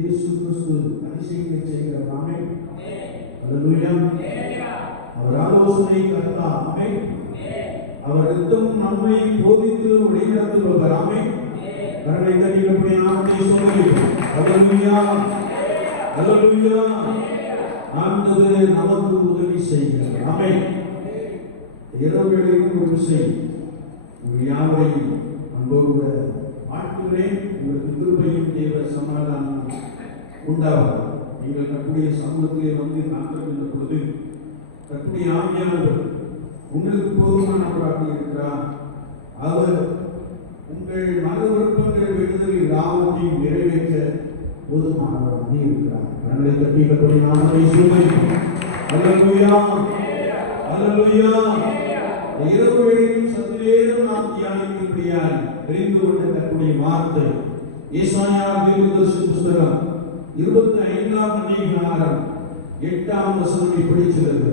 இயேசு கிறிஸ்து அதிசயங்களை செய்கிறார். ஆமென். அல்லேலூயா. அவர் ஆலோசனை கர்த்தா. ஆமென். அவர் நித்தம் நம்மை போதித்து வழிநடத்துபவர். ஆமென். கரங்களை தட்டி நம்முடைய நாமத்தை சொல்லுங்கள். அல்லேலூயா. அல்லேலூயா. ஆண்டவர் நமக்கு உதவி செய்கிறார். ஆமென். இரவு வேளையில் ஒரு விஷயம் உங்கள் யாவரையும் அன்போடு வாழ்த்துகிறேன். உங்களுக்கு கிருபையும் தேவ சமாதானம் உண்டாகும். நீங்கள் கர்த்தருடைய சமூகத்திலே வந்து காத்திருக்கின்ற பொழுது கர்த்தருடைய ஆவியானவர் உங்களுக்கு போதுமானவராக இருக்கிறார். அவர் உங்கள் மன விருப்பங்கள் விடுதலை எல்லாவற்றையும் நிறைவேற்ற போதுமானவராக இருக்கிறார். கரங்களை தட்டி கர்த்தருடைய நாமத்தை சொல்லுங்கள். அல்லேலூயா. அல்லேலூயா. இரவு வேளையில் சற்றேனும் நாம் தியானிக்கும்படியாய் தெரிந்து கொண்ட கர்த்தருடைய வார்த்தை ஏசாயா தீர்க்கதரிசி புத்தகம் 25ஆம் அதிகாரம் 8ஆம் வசனம் இப்படி சொல்கிறது.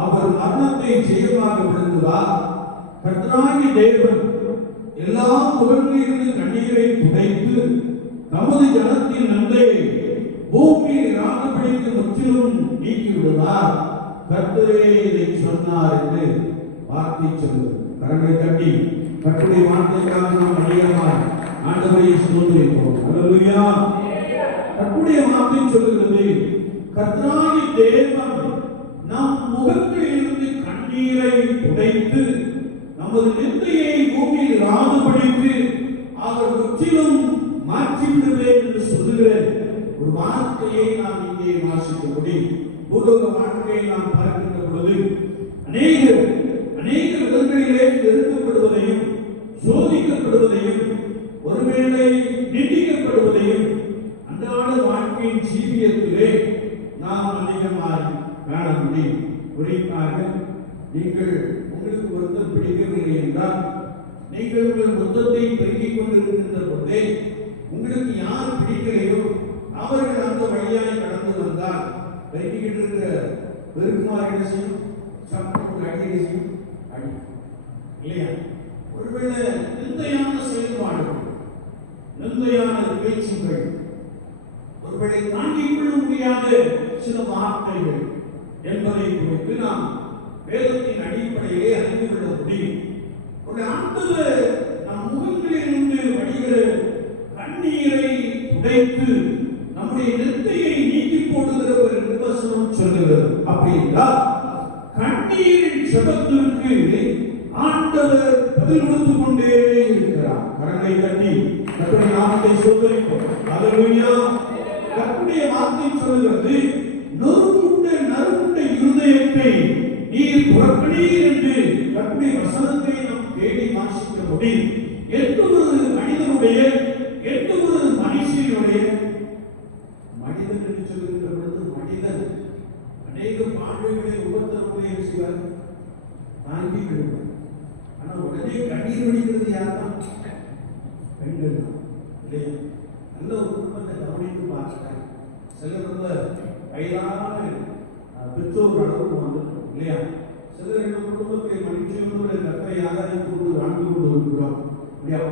அவர் மரணத்தை ஜெயமாக விழுங்குவார். கர்த்தராகிய தேவன் எல்லா புகழ்களிலிருந்து கண்ணீரை துடைத்து நமது ஜனத்தின் நன்மையை பூமியில் இராதபடிக்கு முற்றிலும் நீக்கி விடுவார். கர்த்தரே இதை சொன்னார் என்று வார்த்தை சொல்லுவது. கரங்களை தட்டி கர்த்தருடைய வார்த்தைக்காக நாம் அடியமாய் ஆண்டவரை ஸ்தோத்திரிப்போம். அல்லேலூயா. கர்த்தருடைய வார்த்தை சொல்லுகிறது, கர்த்தராகிய தேவன் நம் முகங்களிலிருந்து கண்ணீரை துடைத்து நமது நிந்தையை பூமியில் இராதபடிக்கு அவர் முற்றிலும் மாற்றிவிடுவேன் என்று சொல்லுகிற ஒரு வார்த்தையை நாம் இங்கே வாசிக்க முடியும். பூலோக வாழ்க்கையை நாம் பார்க்கின்ற பொழுது அநேக இடங்களிலே நெருக்கப்படுவதையும் சோதிக்கப்படுவதையும் ஒருவேளை நிந்திக்கப்படுவதையும் அன்றாட வாழ்க்கையின் ஜீவியத்திலே நாம் அதிகமாக காண முடியும். குறிப்பாக நீங்கள் உங்களுக்கு ஒருத்தர் பிடிக்கவில்லை என்றால் நீங்கள் உங்கள் மொத்தத்தை பெருக்கிக் கொண்டிருக்கின்ற பொழுதே உங்களுக்கு யார் பிடிக்கலையோ அவர்கள் அந்த வழியாய் கடந்து வந்தால் பெருக்கிக்கிட்டு இருக்கிற பெருக்குமாறு என்ன செய்யும்? சப்போர்ட் அடி செய்யும். அடி இல்லையா? ஒருவேளை நிந்தையான செயல்பாடுகள், நிந்தையான பேச்சுகள், ஒருவேளை தாங்கிக் கொள்ள முடியாத சில வார்த்தைகள் என்பதை குறித்து நாம் வேதத்தின் அடிப்படையிலே அறிந்து கொள்ள முடியும். ஒரு ஆண்டவர் நம் முகங்களிலிருந்து வடிகிற கண்ணீரை துடைத்து நம்முடைய நிந்தையை நீக்கி போடுகிறவர் என்று வசனம் சொல்கிறது. அப்படி என்றால் கண்ணீரின் ஜெபத்திற்கு ஆண்டவர் பதில் கொடுத்துக் கொண்டே இருக்கிறார். கரங்களை தட்டி கர்த்தருடைய நாமத்தை ஸ்தோத்திரிப்போம். அல்லேலூயா. கர்த்தருடைய வார்த்தை சொல்கிறது, நறுங்குண்ட இருதயத்தை நீர் புறக்கணீர் என்று கர்த்தருடைய வசனத்தை நாம் தேடி வாசிக்க முடியும். எந்த ஒரு மனிதனுடைய எந்த ஒரு மனுஷனுடைய மனிதன் என்று சொல்லுகின்ற பொழுது மனிதன் அநேக பாடுகளை உபத்திரங்களை செய்வார், தாங்கி விடுவார். ஆனா உடனே கண்ணீர் வடிக்கிறது யார்தான்? பெண்கள் தான் இல்லையா? நல்ல ஒரு குடும்பத்தை கவனித்து பார்க்கிறேன். சிலர் ரொம்ப வயதான பெற்றோர் அளவுக்கு வந்துட்டோம் இல்லையா? சிலர் எங்கள் குடும்பத்தை மனுஷனோட கற்றை ஆதாரம் கொண்டு வாழ்ந்து கொண்டு இருக்கிறோம்.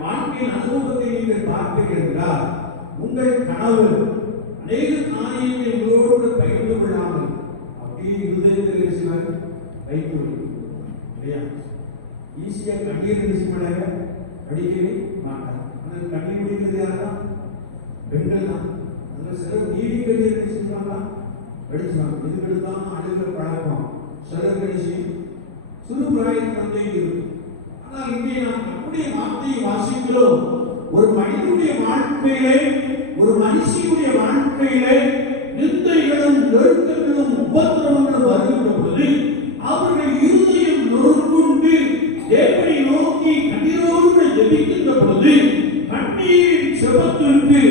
வாழ்க்கையின் அனுபவத்தை நீங்கள் பார்த்தீர்கள் என்றால் உங்கள் கனவு அநேக காரியங்களை உங்களோடு பகிர்ந்து கொள்ளாமல் அப்படியே இருதயத்தில் வைத்து இல்லையா? ஈஸியா கண்ணீர் நிச்சயமாக அடிக்கவே மாட்டாங்க. ஆனால் கண்ணீர் குடிக்கிறது யாருதான்? பெண்கள் தான். அதில் சிலர் நீதி கண்ணீர் நிச்சயமாக அடிச்சுவாங்க. இதுக்கு தான் அழுகிற பழக்கம் சிலர் கழிச்சு சிறு பிராயத்திலே இருக்கும். ஆனால் இங்கே நாம் எப்படி வார்த்தையை வாசிக்கிறோம்? ஒரு மனிதனுடைய வாழ்க்கையிலே, ஒரு மனுஷனுடைய வாழ்க்கையிலே நிந்தைகளும் நெருக்கங்களும் உபத்திரவங்களும் வருகின்ற பொழுது அவர்கள் இருதயம் நொறுங்குண்டு தேவனை நோக்கி கண்ணீரோடு ஜெபிக்கின்ற பொழுது கண்ணீரின் ஜெபத்திற்கு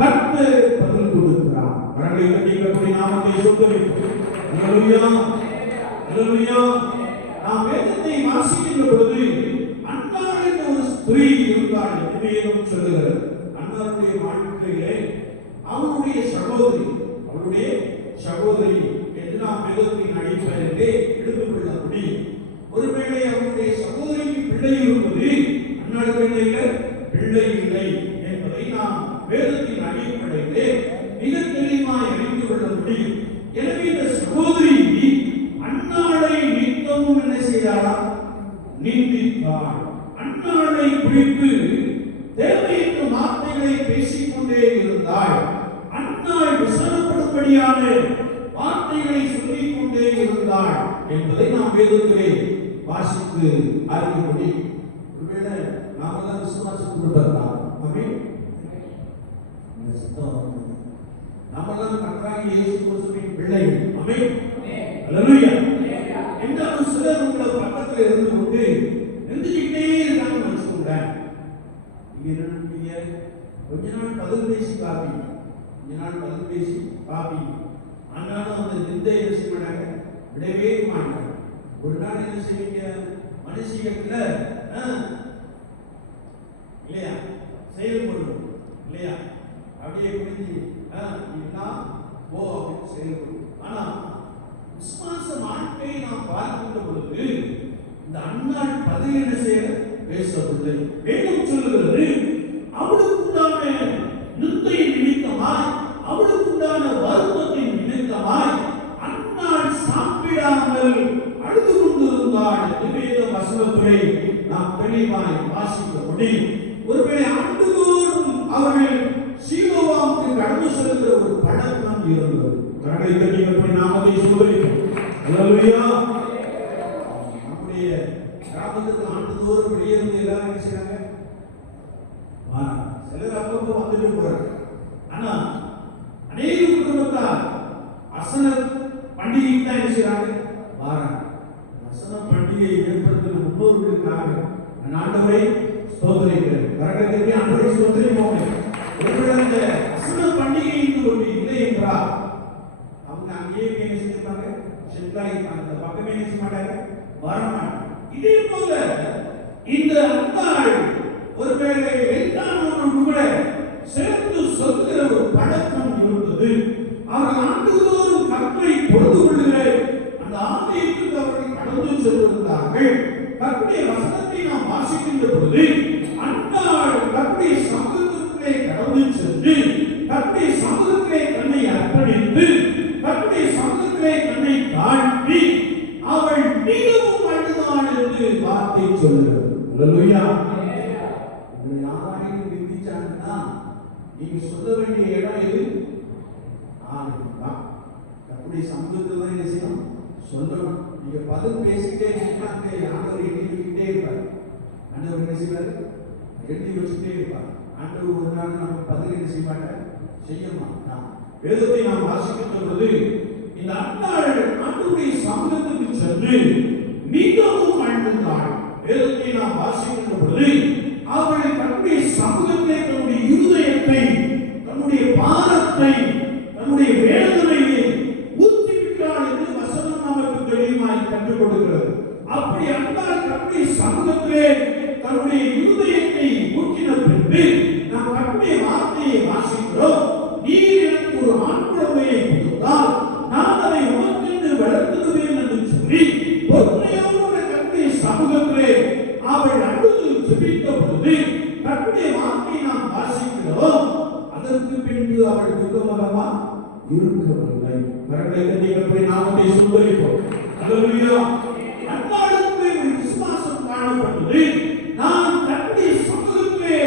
கர்த்தர் பதில் கொடுக்கிறார். கரங்களை தட்டி கர்த்தருடைய நாமத்தை ஸ்தோத்திரிப்போம். அல்லேலூயா. அல்லேலூயா. நாம் வேதத்தை வாசிக்கின்ற பொழுது அன்னாள் என்ற ஒரு ஸ்திரீ இருந்தாள் என்று வேதம் சொல்லுகிறது. அன்னாருடைய வாழ்க்கையிலே அவருடைய சகோதரி என்று நாம் வேதத்தின் அடிப்படையிலே எடுத்துக்கொள்ள முடியும். ஒருவேளை அவருடைய சகோதரிக்கு பிள்ளை இருப்பது, அன்னாளுக்கு பிள்ளை இல்லை என்பதை நாம் வேதத்தின் அடிப்படையிலே மிக தெளிவாய் அறிந்து கொள்ள முடியும். எனவே இந்த சகோதரி அன்னாளை நித்தமும் என்ன செய்தாளா? நிந்தித்தாள். அன்னாளை குறித்து தேவையற்ற வார்த்தைகளை பேசிக்கொண்டே இருந்தாள். அன்னாள் விசாரப்படும்படியான வார்த்தைகளை சொல்லிக் கொண்டே இருந்தாள் என்பதை நாம் வேதத்திலே வாசித்து அறிய முடியும். ஒருவேளை நாம தான் விசுவாசத்துக்கு வந்தால் நாமெல்லாம் கர்த்தராகிய இயேசு கிறிஸ்துவின் பிள்ளைகள். ஆமென். அல்லேலூயா. என்றாலும் சிலர் உங்களை பக்கத்தில் இருந்து கொண்டு நின்றுக்கிட்டே இருக்காங்கன்னு வச்சுக்கோங்க. நீங்க என்ன நினைப்பீங்க? கொஞ்ச நாள் பதில் பேசி காப்பீங்க, கொஞ்ச நாள் பதில் பேசி காப்பீங்க. ஆனாலும் அந்த நிந்தை என்ன செய்ய மாட்டாங்க, விடவே மாட்டாங்க. ஒரு நாள் என்ன செய்வீங்க? மனுஷியத்துல இல்லையா செயல்படுவோம் இல்லையா? அப்படியே புரிஞ்சு போ அப்படின்னு செயல்படும். ஆனா விசுவாச வாழ்க்கையை நாம் பார்க்கின்ற பொழுது இந்த அன்னாள் பதில் என்ன செய்ய பேசவில்லை. வேதம் சொல்லுகிறது, அவளுக்குண்டான நிந்தை நிமித்தமாய், அவளுக்குண்டான வருத்தத்தின் நிமித்தமாய் அன்னாள் சாப்பிடாமல் அழுது கொண்டிருந்தாள் என்று வேத வசனத்திலே நாம் தெளிவாய் வாசிக்க முடியும். ஒருவேளை ஆண்டுதோறும் அவர்கள் சீலோவாவுக்கு கடந்து செல்கிற ஒரு பழக்கம் இருந்தது. கரங்களை தட்டி எப்படி நாமத்தை சொல்லுகிறோம். அல்லேலூயா. நம்முடைய கிராமத்துக்கு ஆண்டுதோறும் வெளியே இருந்து எல்லாரும் என்ன செய்றாங்க? சிலர் அப்பப்போ வந்துட்டு போறாங்க. ஆனா அநேக குடும்பத்தார் அசன பண்டிகைக்கு தான் என்ன செய்றாங்க? வாராங்க. அசன பண்டிகை ஏற்படுத்தின முன்னோர்களுக்காக ஆண்டவரை ஸ்தோத்திரிக்கிறேன். கரங்களை தட்டி ஆண்டவரை ஸ்தோத்திரிப்போம். ஒருவேளை அந்த அசன பண்டிகை ஒன்று இல்லை என்றால் அவங்க அங்கேயே என்ன செய்வாங்க? அந்த பக்கமே என்ன செய்ய மாட்டாங்க, வரமாட்டாங்க. இதே போல இந்த அன்னாள் ஒருவேளை எல்லாரும் கூட சேர்த்து சொல்கிற ஒரு பழக்கம் இருந்தது. அவர்கள் ஆண்டுதோறும் கர்த்தரை பொழுது கொள்கிற அந்த ஆலயத்துக்கு அவர்கள் கடந்து சென்றிருந்தார்கள். கர்த்தருடைய வசனத்தை நாம் வாசிக்கின்ற பொழுது அன்னாள் கர்த்தருடைய சமூகத்திற்குள்ளே கடந்து சென்று கர்த்தருடைய சமூகத்திலே தன்னை அர்ப்பணித்து கர்த்தருடைய சமூகத்திலே தன்னை தாழ்த்தி அவள் மிகவும் அழுதாள் என்று வார்த்தை சொல்லுகிறது. அல்லேலூயா. உங்களை யாராவது நிந்திச்சாங்கன்னா நீங்க சொல்ல வேண்டிய இடம் எது? கர்த்தருடைய சமூகத்தில் தான் என்ன செய்யணும்? சொல்லணும். நீங்க பதில் பேசிட்டே இருக்காங்க, ஆண்டவர் எழுதிக்கிட்டே இருப்பார். ஆண்டவர் என்ன செய்வார்? எழுதி வச்சுட்டே இருப்பார். ஆண்டவர் ஒரு நாள் நம்ம பதில் என்ன செய்ய மாட்டார், செய்ய மாட்டார். வேதத்தை நாம் வாசிக்கின்ற பொழுது இந்த அன்னாள் ஆண்டவருடைய சமூகத்துக்கு சென்று மிகவும் அழுந்தாள். வேதத்தை நாம் வாசிக்கின்ற பொழுது அவள் தன்னுடைய சமூகத்தை, தன்னுடைய இருதயத்தை, தன்னுடைய பாரத்தை, தன்னுடைய வேதனையை ஊற்றிவிட்டாள் என்று வசனம் நமக்கு தெளிவாய் கற்றுக் கொடுக்கிறது. அப்படி அன்னாள் தன்னுடைய சமூகத்திலே தன்னுடைய இருதயத்தை ஊற்றின பின்பு நாம் கர்த்தருடைய வார்த்தையை வாசிக்கிறோம். நீர் எனக்கு ஒரு ஆண் குழந்தையை கொடுத்தால் நான் அதை உமக்கென்று வளர்த்துடுவேன் என்று சொல்லி பொறுமையோடு கர்த்தருடைய சமூகத்திலே அவள் அழுது ஜெபித்த பொழுது கர்த்தருடைய வார்த்தையை நாம் வாசிக்கிறோம். அதற்கு பின்பு அவள் துக்கமுகமா இருக்கவில்லை. கரங்களை தட்டி போய் நாமத்தை சொல்லிப்போம். அல்லேலூயா. அன்னாளுக்கு ஒரு விசுவாசம் காணப்பட்டது. நான் கர்த்தருடைய சமூகத்திலே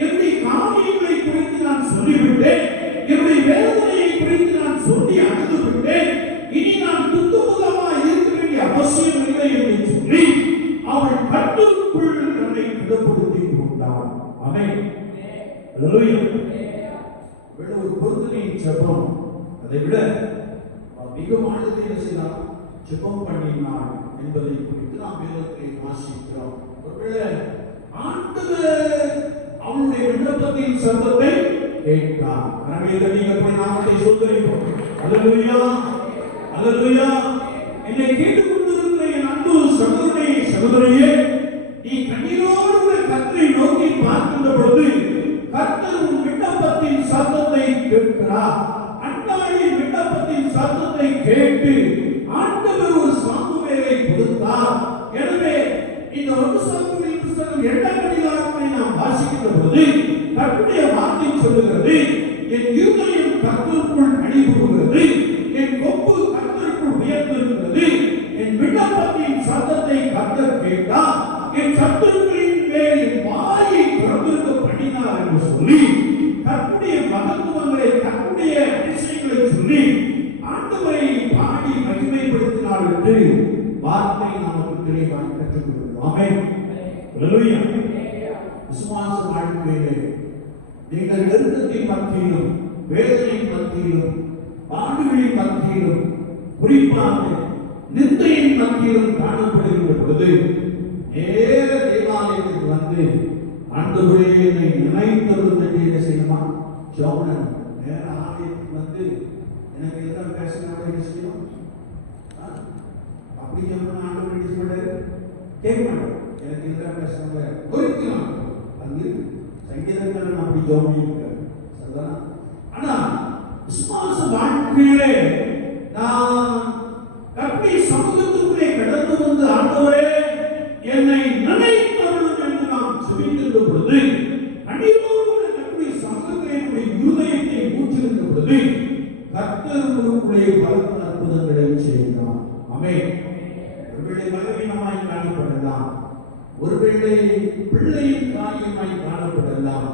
என்னுடைய காரியங்களை குறித்து நான் சொல்லிவிட்டேன், என்னுடைய வேதனையை குறித்து நான் சொல்லி அழுது விட்டேன், இனி நான் துக்கமுகமாக இருக்க வேண்டிய அவசியம் இல்லை என்று சொல்லி அவள் கர்த்தருக்குள் தன்னை திடப்படுத்திக் கொண்டாள். ஆமென். அல்லேலூயா. விட ஒரு பொருத்தனையின் ஜெபம், அதை விட மிக ஆழத்தை செய்தால் ஜெபம் பண்ணினாள் என்பதை குறித்து நாம் வேதத்தை வாசிக்கிறோம். ஒருவேளை ஆண்டவர் அவனுடைய விண்ணப்பத்தின் சத்தத்தை கேட்டார். கரங்களை தட்டி போய் நாமத்தை சொல்லிப்போம். அல்லேலூயா. அல்லேலூயா. என்னை கேட்டுக்கொண்டிருக்கிற என் அன்பு சகோதரனே, சகோதரியே, நீ கண்ணீரோடு கர்த்தரை நோக்கி பார்க்கின்ற பொழுது கர்த்தர் உன் விண்ணப்பத்தின் சத்தத்தை கேட்கிறார். அன்னாளின் விண்ணப்பத்தின் சத்தத்தை கேட்டு ஆண்டவர் ஒரு சாமுவேலை கொடுத்தார். எனவே இந்த 1 சாமுவேல் புத்தகம் 8ஆம் அதிகாரத்தை நாம் வாசிக்கின்ற பொழுது கர்த்தருடைய வார்த்தை சொல்லுகிறது, என் இருதயம் கர்த்தருக்குள் கனிகூறுகிறது, என் கொம்பு கர்த்தருக்குள் உயர்ந்திருக்கிறது, என் விண்ணப்பத்தின் சத்தத்தை கர்த்தர் கேட்டார், என் சத்துருக்களின் மேல் என் வாயை திறந்திருக்க பண்ணினார் என்று சொல்லி கர்த்தருடைய மகத்துவங்களை, கர்த்தருடைய அதிசயங்களை சொல்லி ஆண்டவரை பாடி மகிமைப்படுத்தினார் என்று வார்த்தை நமக்கு தெளிவாக கற்றுக் கொடுக்கிறோம். ஆமென். அல்லேலூயா. விசுவாச வாழ்க்கையிலே நீங்கள் நெருக்கத்தின் மத்தியிலும், வேதனையின் மத்தியிலும், பாடுகளின் மத்தியிலும், குறிப்பாக நிந்தையின் மத்தியிலும் காணப்படுகின்ற பொழுது நேர தேவாலயத்துக்கு வந்து ஆண்டவரே என்னை நினைத்தருளும் என்று என்ன செய்யணுமா? ஜெபம். நேர ஆலயத்துக்கு வந்து எனக்கு எதாவது பேசினா என்ன செய்யணும்? அப்படி ஜெபம் ஆண்டவர் என்ன சொல்றாரு? கேட்க மாட்டார். எனக்கு எதாவது பேசினா குறிக்கலாம். அது சங்கீதக்காரன் அப்படி ஜெபம் இருக்காரு. சரிதானா? ஆனா விசுவாச வாழ்க்கையிலே நான் கர்த்தருடைய சமூகத்துக்குள்ளே கடந்து வந்து ஆண்டவரே என்னை நினைத்தருளும் என்று நாம் ஜெபிக்கின்ற பொழுது, கண்டிப்பாக கர்த்தருடைய சமூகத்திலே நம்முடைய இருதயத்தை ஊற்றுகின்ற பொழுது கர்த்தர் உங்களுக்குள்ளே பலத்த அற்புதங்களை செய்கிறார். ஆமென். ஒருவேளை பலவீனமாய் காணப்படலாம், ஒருவேளை பிள்ளையின் காரியமாய் காணப்படலாம்,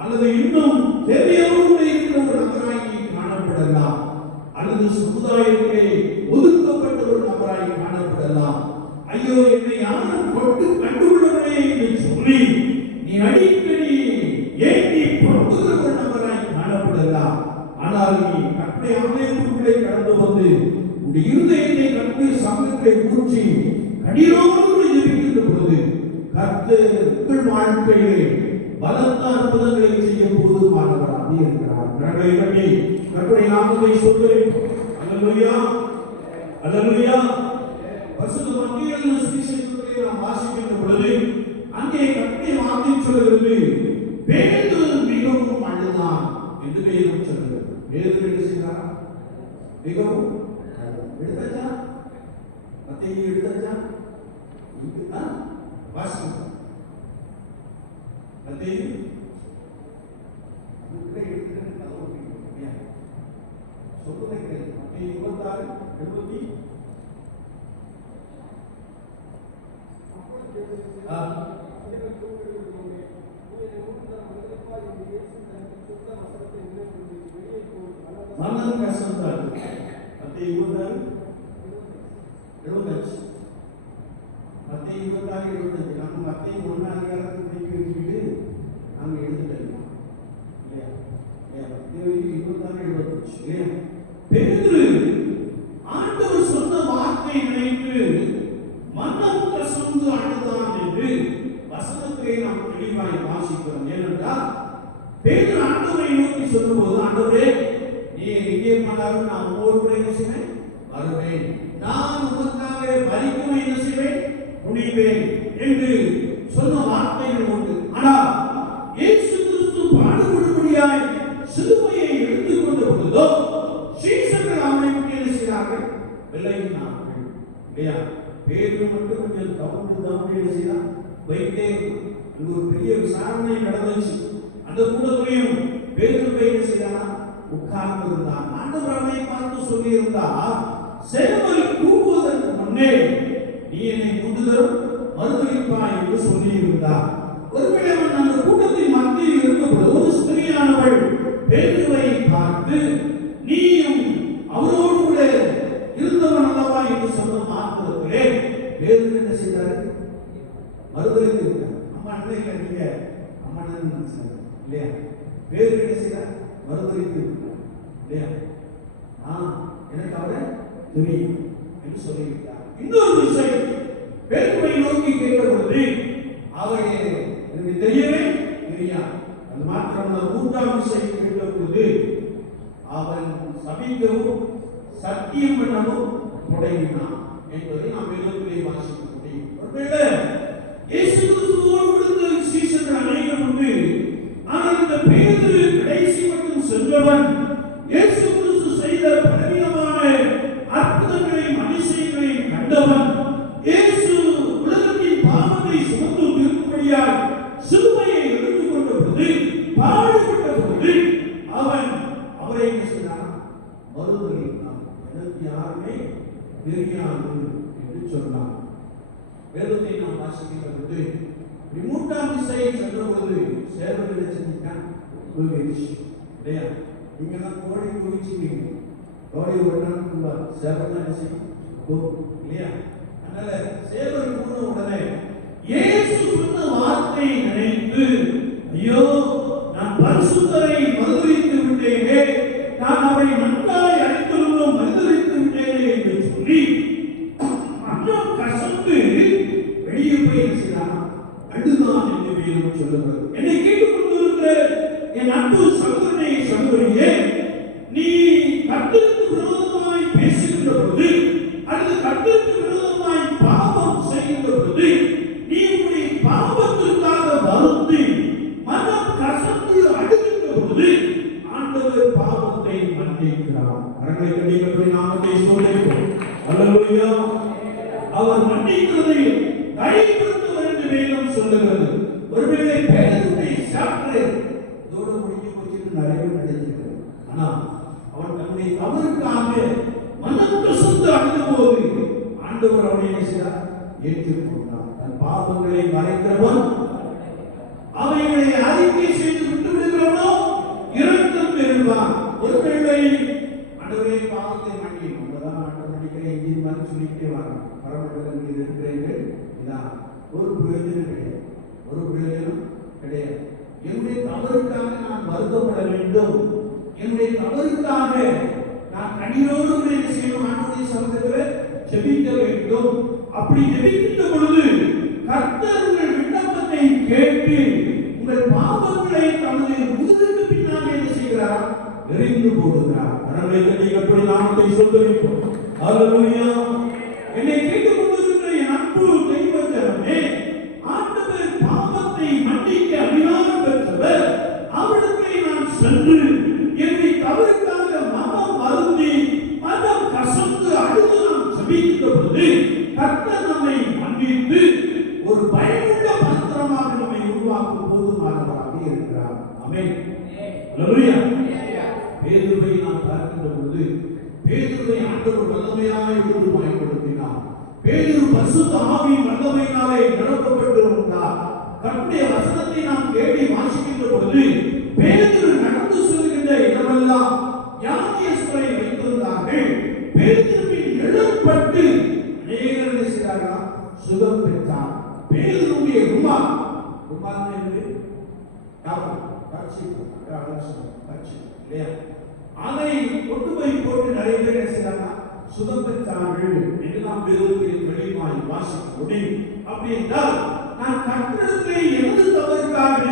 அல்லது இன்னும் தேவையோடு இருக்கிற ஒரு நபராய் காணப்படலாம், அல்லது சமுதாயத்திலே ஒதுக்கப்பட்ட ஒரு நபராய் காணப்படலாம். ஐயோ என்னை யாரும் கொண்டு கண்டுள்ளவனே என்று சொல்லி நீ அடிக்கடி ஏற்றி புறம்புகிற ஒரு நபராய் காணப்படலாம். ஆனால் நீ கர்த்தருடைய ஆலயத்துக்குள்ளே கடந்து வந்து உடைய இருதயத்தை கர்த்தருடைய சமூகத்தை ஊற்றி கடினோடு ஜெபிக்கின்ற பொழுது கர்த்தர் உங்கள் வாழ்க்கையிலே பலத்த அற்புதங்களை செய்ய போதுமானவராக இருக்கிறார். கரங்களை தட்டி கர்த்தருடைய நாமத்தை சொல்கிறேன். அல்லேலூயா, அல்லேலூயா. பரிசுத்த மத்திய சுவிசேஷத்தை நாம் வாசிக்கின்ற பொழுது அங்கே கர்த்தருடைய வார்த்தை சொல்கிறது, பேதுரு மிகவும் அழுதான் என்று வேதம் சொல்கிறது. பேதுரு என்ன செய்தார்? மிகவும் எடுத்தாச்சா? மத்திய எடுத்தாச்சா? வாசிக்க மத்திய சொல்லுதை கேள்வி. மத்திய 26:70 மரணம் கஷ்டம்தான். மத்திய 26:75 மத்திய 26:75 நம்ம மத்திய 1 அதிகாரத்தை திருப்பி வச்சுக்கிட்டு நாங்கள் எழுதிட்டோம் இல்லையா? மத்திய 26:75 இல்லையா? பேதுரு ஆண்டவர் சொன்ன வார்த்தை நினைத்து மனம் கசந்து அழுதான் என்று வசனத்திலே நாம் தெளிவாய் வாசிக்கிறோம். ஏனென்றால் பேதுரு ஆண்டவரை நோக்கி சொல்லும்போது, ஆண்டவரே நீ எங்கே போனாலும் நான் உங்களோடு கூட என்ன செய்வேன்? வருவேன். நான் உமக்காக மரிக்கவும் என்ன செய்வேன்? துணிவேன் என்று சொன்ன வார்த்தைகள் உண்டு. ஆனால் இயேசு கிறிஸ்து பாடுபடும்படியாய் சிலுவையை எடுத்துக் கொண்ட பொழுதோ சீஷர்கள் அவரை என்ன செய்தார்கள்? விலகினார்கள். இல்லையா? பேதுரு மட்டும் கொஞ்சம் கவுந்து என்ன செய்தார்? வைத்தே அங்கு ஒரு பெரிய விசாரணை நடந்துச்சு. அந்த கூடத்திலையும் பேதுருவை என்ன செய்தார்? உட்கார்ந்து இருந்தார். ஆண்டவர் அவரை பார்த்து சொல்லி இருந்தார், சேவல் கூவுவதற்கு முன்னே நீ என்னை முந்துதரும் மறுதலிப்பாய் என்று சொல்லி இருந்தார். ஒருவேளை அவன் அந்த கூட்டத்தின் மத்தியில் இருந்தபோது ஒரு ஸ்திரீயானவள் பேதுருவை பார்த்து, நீயும் அவரோடு கூட இருந்தவன் அல்லவா என்று சொன்ன மாத்திரத்திலே பேதுரு என்ன செய்தார்? மறுதலித்து விட்டார். அம்மா அண்ணன் நீங்க அம்மா அண்ணன் இல்லையா? பேதுரு என்ன செய்தார்? மறுதலித்து விட்டார். இல்லையா? எனக்கு அவரை தெரியும் என்று சொல்லிவிட்டார். இன்னொரு விஷயம், பேதுருவை நோக்கி கேட்கப்படுது, அவரை எனக்கு தெரியவே தெரியாது. அது மாத்திரமல்ல, மூன்றாம் விஷயம் கேட்கப்படுது, அவன் சபிக்கவும் சத்தியம் பண்ணவும் தொடங்கினான் என்பதை நாம் வேதத்திலே வாசிக்க முடியும். ஒருவேளை இயேசு கிறிஸ்துவோடு விழுந்த சீஷர்கள் அநேகர் உண்டு. ஆனால் இந்த பேதுரு கடைசி மட்டும் சென்றவன். இயேசு கிறிஸ்து செய்த பலவிதமான அற்புதங்களையும் அதிசயங்களையும் கண்டவன். இயேசு உலகத்தின் பாவத்தை சுமந்து தீர்க்கும்படியாய் சிலுவையை எடுத்துக் கொண்ட பொழுது, பாடுபட்ட பொழுது அவன் தெரியாது என்று சொன்னார். வேதத்தை நாம் வாசிக்கின்ற பொழுது 3ஆம் திசையை சென்ற பொழுது சேவர்களை செஞ்சிட்டான் இல்லையா? நீங்க தான் கோழி குவிச்சுவீங்க, கோழி ஒன்றான் சேவல் தான் இல்லையா? அதனால சேவல் போன உடனே இயேசு சொன்ன வார்த்தையை நினைத்து, ஐயோ நான் பரிசுத்தரை மறுதலித்து விட்டேனே, நான் அவரை நன்றாய் அழைத்திருந்தும் மறுதலித்து விட்டேனே என்று சொல்லி மனம் கசந்து வெளியே போய் அழுதான் என்று வேதம் சொல்லுகிறது. என்னை கேட்டுக் கொண்டிருக்கிற என் அன்பு சகோதரனே சகோதரியே, நீ கர்த்தருக்கு விரோதமாய் பேசுகின்ற பொழுது அல்லது கர்த்தருக்கு விரோதமாய் பாவம் செய்கின்ற பொழுது நீ உன்னுடைய பாவத்திற்காக வருந்தி மனம் கசந்து அழுகின்ற பொழுது ஆண்டவர் பாவத்தை மன்னிக்கிறார். கரங்களை தட்டி கர்த்தருடைய நாமத்தை ஸ்தோத்திரிப்போம். அல்லேலூயா. அவர் மன்னிக்கிறதை தைரியப்படுத்துவர் என்று வேதம் சொல்லுகிறது. ஒருவேளை பேதுருடைய சாப்டர் இதோட முடிஞ்சு போச்சு நிறைய நினைச்சிருக்கிறது. ஆனா அவன் தன்னுடைய தவறுக்காக மனம் கசந்து அழுத போது ஆண்டவர் அவனை என்ன செய்தார்? ஏற்றுக்கொண்டார். தன் பாவங்களை மறைக்கிறவன் அவைகளை அறிக்கை செய்து விட்டு விடுகிறவனோ இரக்கம் பெறுவான். ஒருவேளை ஆண்டவரே பாவத்தை மன்னியும், நம்மதான் ஆண்டவர் மன்னிக்கிற எங்கேயும் வந்து சொல்லிக்கிட்டே வரான். பரமண்டலத்தில் இருக்கிறீர்கள், இதான் ஒரு பிரயோஜனம் கிடையாது, ஒரு பிரயோஜனம் கிடையாது. என்னுடைய தவறுக்காக நான் வருத்தப்பட வேண்டும், என்னுடைய தவறுக்காக நான் கண்ணீரோடு செய்யணும், ஆண்டவருடைய சமூகத்தில் ஜெபிக்க வேண்டும். அப்படி ஜெபிக்கின்ற பொழுது கர்த்தர் உங்கள் விண்ணப்பத்தை கேட்டு உங்கள் பாவங்களை தமது முதுகுக்கு பின்னாலே என்ன செய்கிறார்? எறிந்து போடுகிறார். கரங்களை தட்டி கர்த்தருடைய நாமத்தை ஸ்தோத்திரிப்போம். அல்லேலூயா. என்னை கேட்டுக் கொண்டிருக்கிற என் அன்பு தெய்வ ஜனமே, ஆண்டவர் பாவத்தை மன்னிக்க அதிகாரம் பெற்றவர். அவரிடத்திலே நான் சென்று என்னை தவறுக்காக மனம் வருந்தி மனம் கசந்து அழுது நாம் ஜெபிக்கின்ற பொழுது கர்த்தர் நம்மை மன்னித்து ஒரு பயனுள்ள பாத்திரமாக நம்மை உருவாக்கும் போதுமானவராக இருக்கிறார். ஆமென். அல்லேலூயா. பேதுருவை நாம் பார்க்கின்ற பொழுது பேதுருவை ஆண்டவர் வல்லமையாய் எடுத்து பயன்படுத்தினார். பேதுரு பரிசுத்த ஆவியின் வல்லமையினாலே நிரப்பப்பட்டிருந்தார். கர்த்தருடைய வசனத்தை நாம் தேடி வாசிக்கின்ற பொழுது பேதுரு நடந்து செல்கின்ற இடமெல்லாம் யானியஸ்வரை வைத்திருந்தார்கள். பேதுருவின் எழுப்பட்டு அநேகர் என்ன செய்தார்களா? சுகம் பெற்றார். பேதுருவுடைய ருமால் என்று அதை கொண்டு போய் போட்டு நிறைய பேர் என்ன செய்தாங்க? சுகம் பெற்றார்கள் என்று நாம் வேதத்தில் வெளிமாய் வாசிக்க முடியும். அப்படி என்றால் நான் கர்த்தரிடத்திலே எனது தவறுக்காக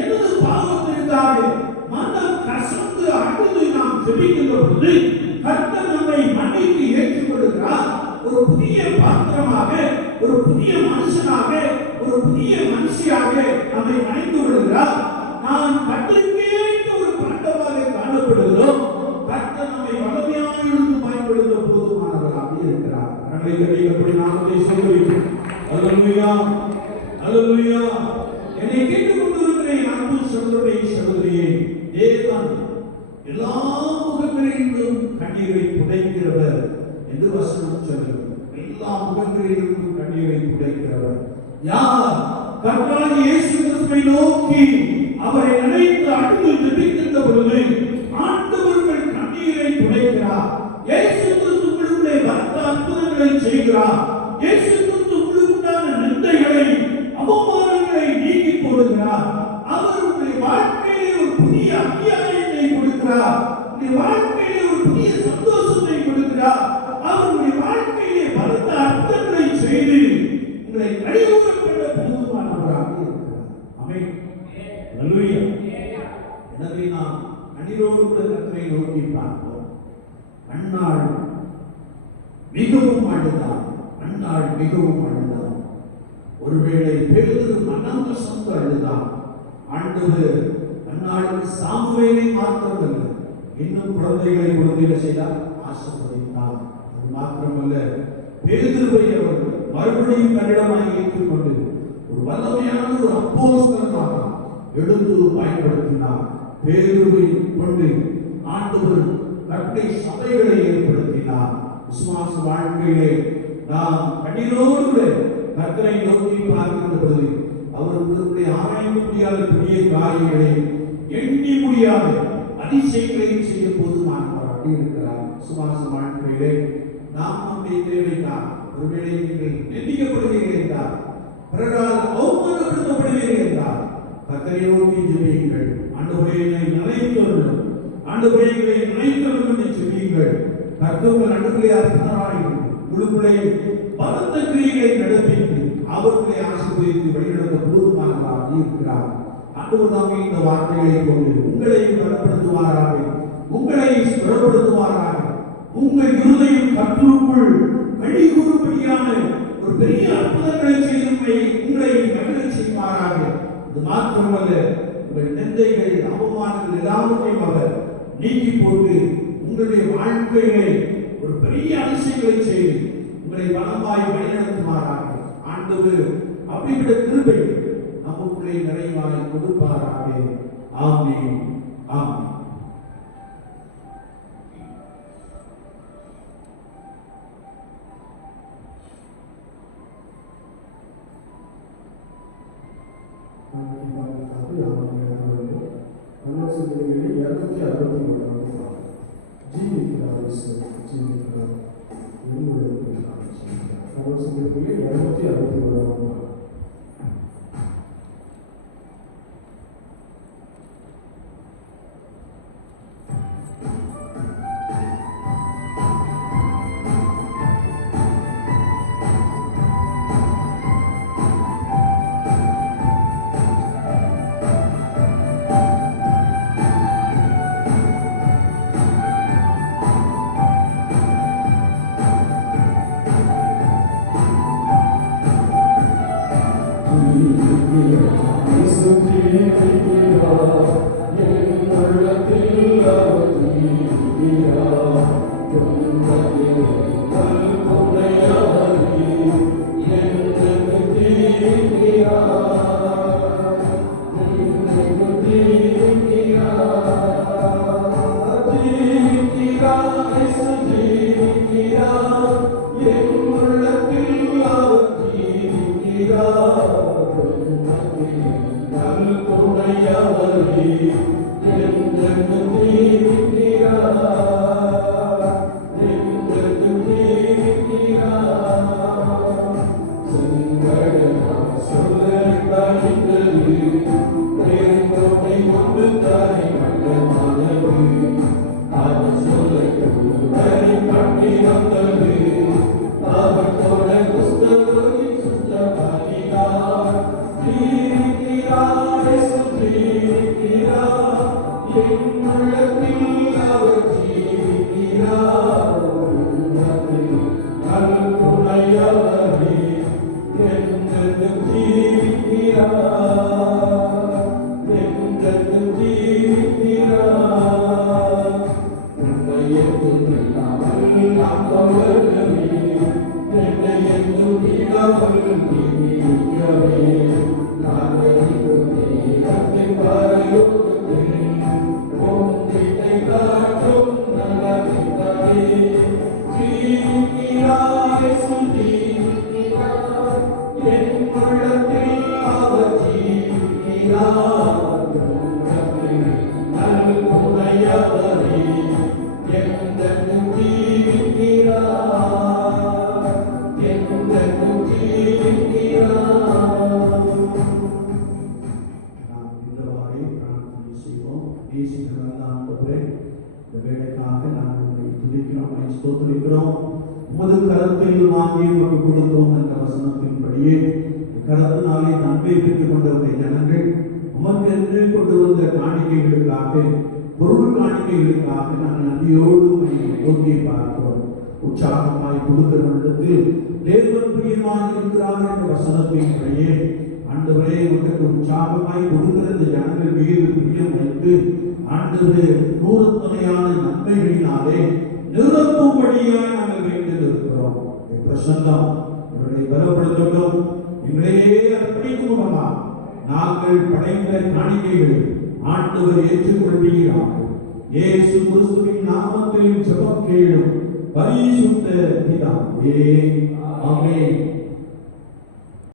எனது பாவத்திற்காக மனம் கசந்து அழுது நாம் ஜெபிக்கின்ற பொழுது கர்த்தர் நம்மை மன்னித்து ஏற்றுக்கொள்கிறார். ஒரு புதிய பாத்திரமாக, ஒரு புதிய மனுஷனாக, ஒரு புதிய மனுஷியாக நம்மை அணைத்து விடுகிறார். நான் கர்த்தருக்கே ஒரு பாண்டமாக காணப்படுகிறோம். கர்த்தர் நம்மை வல்லமையாக இருந்து பயன்படுத்த போதுமானவராக இருக்கிறார். கரங்களை தட்டி கர்த்தருடைய நாமத்தை ஸ்தோத்திரிப்போம். அல்லேலூயா. அல்லேலூயா. என்னை கேட்டுக் கொண்டிருக்கிற என் அன்பு சகோதரனே சகோதரியே, தேவன் எல்லா முகங்களிலும் கண்ணீரை துடைக்கிறவர் என்று வசனம் சொல்கிறது. எல்லா முகங்களிலும் கண்ணீரை துடைக்கிறவர் யார்? கர்த்தராகிய இயேசு கிறிஸ்துவை நோக்கி அவரை நினைத்து அழுது ஜெபிக்கின்ற பொழுது ஆண்டவர் கண்ணீரை துடைக்கிறார். இயேசு கிறிஸ்து உங்களுடைய வந்த அற்புதங்களை செய்கிறார். இயேசு கிறிஸ்து உங்களுக்குண்டான நிந்தைகளை, அவமானங்களை நீக்கி போடுகிறார். அவர் உங்களுடைய வாழ்க்கையிலே ஒரு புதிய அத்தியாயத்தை கொடுக்கிறார். உங்களுடைய வாழ்க்கையிலே ஒரு புதிய சந்தோஷத்தை கொடுக்கிறார். அவர் உங்களுடைய வாழ்க்கையிலே பலத்த அற்புதங்களை செய்து உங்களை கழிவுறப்பட்ட போதுமானவராக இருக்கிறார். ஆமென். அல்லேலூயா. எனவே நாம் கண்ணீரோடு கூட கர்த்தரை நோக்கி பார்ப்போம். அன்னாள் மிகவும் அழுதார். அன்னாள் மிகவும் அழுதார். ஒருவேளை பேதுரு மனம் கசந்து அழுதார். ஆண்டவர் அன்னாளுக்கு சாமுவேலை மாத்திரமல்ல, இன்னும் குழந்தைகளை கொடுத்து செய்தார், ஆசீர்வதித்தார். அது மாத்திரமல்ல, பேதுருவை அவர் மறுபடியும் தன்னிடமாய் ஏற்றுக்கொண்டு ஒரு வல்லமையான ஒரு அப்போஸ்தலனாக எடுத்து பயன்படுத்தினார். பேதுருவை கொண்டு ஆண்டவர் கட்டளை சபைகளை ஏற்படுத்தினார். விசுவாச வாழ்க்கையிலே நாம் கண்ணீரோடு கர்த்தரை நோக்கி பார்க்கின்ற பொழுது அவர்களுடைய ஆராய்ந்து முடியாத பெரிய காரியங்களை எண்ணி முடியாத அதிசயங்களையும் செய்ய போதுமானவராக இருக்கிறார். விசுவாச வாழ்க்கையிலே நாம் நம்முடைய தேவைக்காக ஒருவேளை நீங்கள் நிந்திக்கப்படுவீர்கள் என்றால், பிறரால் அவமானப்படுத்தப்படுவீர்கள் என்றால், கர்த்தரை நோக்கி ஜெபியுங்கள். ஆண்டவரே என்னை நினைத்தருளும், ஆண்டவரே என்னை நினைத்தருளும் என்று ஜெபியுங்கள். கர்த்தர் உங்கள் நடுவிலே அற்புதமாயிரும், உங்களுக்குள்ளே பலத்த கிரியைகளை நடப்பித்து அவர்களை ஆசீர்வதித்து வழிநடத்த போதுமானவராக இருக்கிறார். ஆண்டவர் தாமே இந்த வார்த்தைகளை கொண்டு உங்களை பலப்படுத்துவாராக, உங்களை ஸ்திரப்படுத்துவாராக, உங்கள் இருதயம் கர்த்தருக்குள் கழிகூறும்படியான ஒரு பெரிய அற்புதங்களை செய்து உங்களை மகிழச் செய்வாராக. இது மாத்திரமல்ல, உங்கள் நிந்தைகள் அவமானங்கள் எல்லாவற்றையும் அவர் நீக்கி போட்டு உங்களுடைய வாழ்க்கையிலே ஒரு பெரிய அதிசயங்களை செய்து உங்களை வளமாய் வழிநடத்துவாராக. ஆண்டவர் அப்படிப்பட்ட கிருபை நமக்குள்ளே நிறைவாய் கொடுப்பாராக. ஆமென், ஆமென். உமது கரத்தில் வாங்கி உமக்கு கொடுத்தோம் என்ற வசனத்தின்படியே கரத்தினாலே நன்மை பெற்றுக் கொண்டவருடைய ஜனங்கள் உமக்கு என்று கொண்டு வந்த காணிக்கைகளுக்காக, பொருள் காணிக்கைகளுக்காக நாங்கள் நன்றியோடு நோக்கி பார்க்கிறோம். உற்சாகமாய் கொடுக்கிறவரிடத்தில் தேவன் பிரியமாக இருக்கிறார் என்ற வசனத்தின்படியே ஆண்டவரே உமக்கு உற்சாகமாய் கொடுக்கிற இந்த ஜனங்கள் மீது பிரியம் வைத்து ஆண்டவரே நூறுத்தனையான நன்மைகளினாலே நிரப்பும்படியாக நாங்கள் வேண்டில் இருக்கிறோம். பிரசன்னம் இவர்களை பலப்படுத்தட்டும். எங்களையே அர்ப்பணிக்கும் முகமா நாங்கள் படைத்த காணிக்கைகளை ஆண்டவர் ஏற்றுக்கொள்வீராக. இயேசு கிறிஸ்துவின் நாமத்தில் ஜெபம் கேளும் பரிசுத்த பிதாவே ஆமென்.